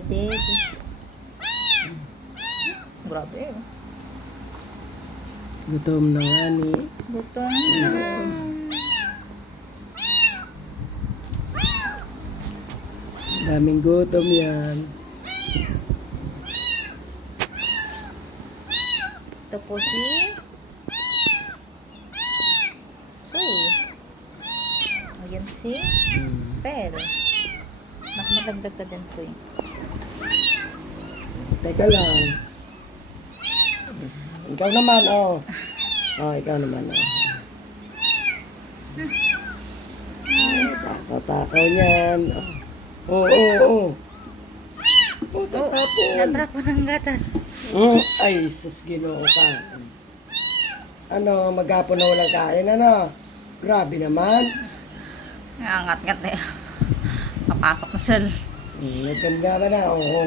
Dede. Grabe. Gutom na nga ni. Gutom na. Daming gutom yan. Ito po si Soy. Ayan si Pel. Nakamadagdag ka dyan, Soy. Teka lang. Ikaw naman, oh. Oh, ikaw naman, oh. Takaw niyan. Oh, oh, oh. Oh, tatapon. Natapon ng gatas. Ay, sus, Ginoo ka. Ano, maghapon na walang kain, ano? Grabe naman. Angat-ngat na yan. Papasok na sila. Nagkanda ka na, oo.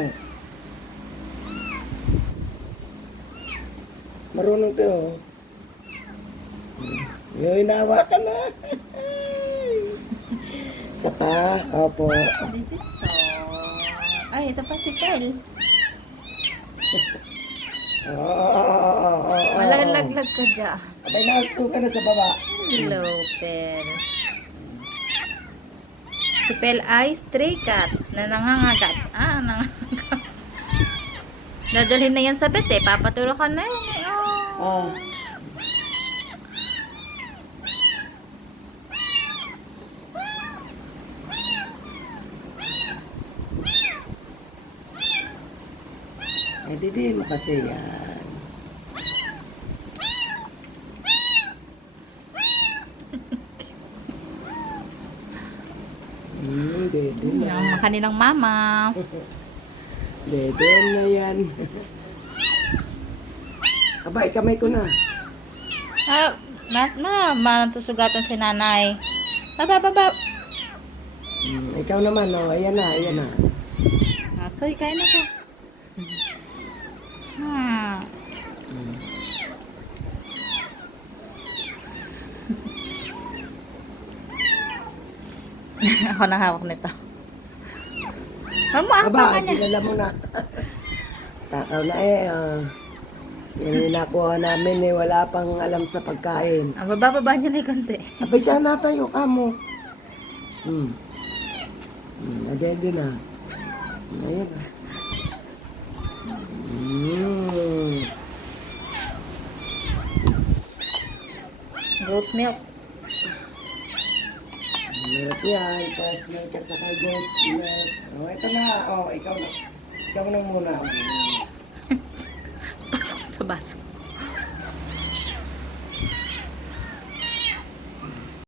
Marunong to, oh. Yung inawa ka na. Isa pa, opo. This is so... Ay, ito pa si Pel. Oo. Malaglag ka dyan. Abay, nagto ka na sa baba. Hello, Pel. Si Pel ay stray cat na nangangagat. Nangangagat. Dadalhin na yan sa vet eh. Papaturo ka na yun eh. Oh. Ay, di mo kasi yan. Dede na. Yung kanilang mama. Dede na yan. Abay, kamay ko na. Matusugatan si nanay. Baba. Ikaw naman, oh. Ayan na. Soy, kain na ka. Ako na hawak nito. Huwag mo Aba, apakan niya. kilala mo na. Takaw na eh. Yan yung nakuha namin eh. Wala pang alam sa pagkain. Bababa niya na yung konti. Abay, saan natayo ka mo? Adede na. Ayan na. Goat milk. Milk yan. First milk at saka goat milk. Oh, ito na. Oh, ikaw na. Ikaw na muna. Pasok sa baso.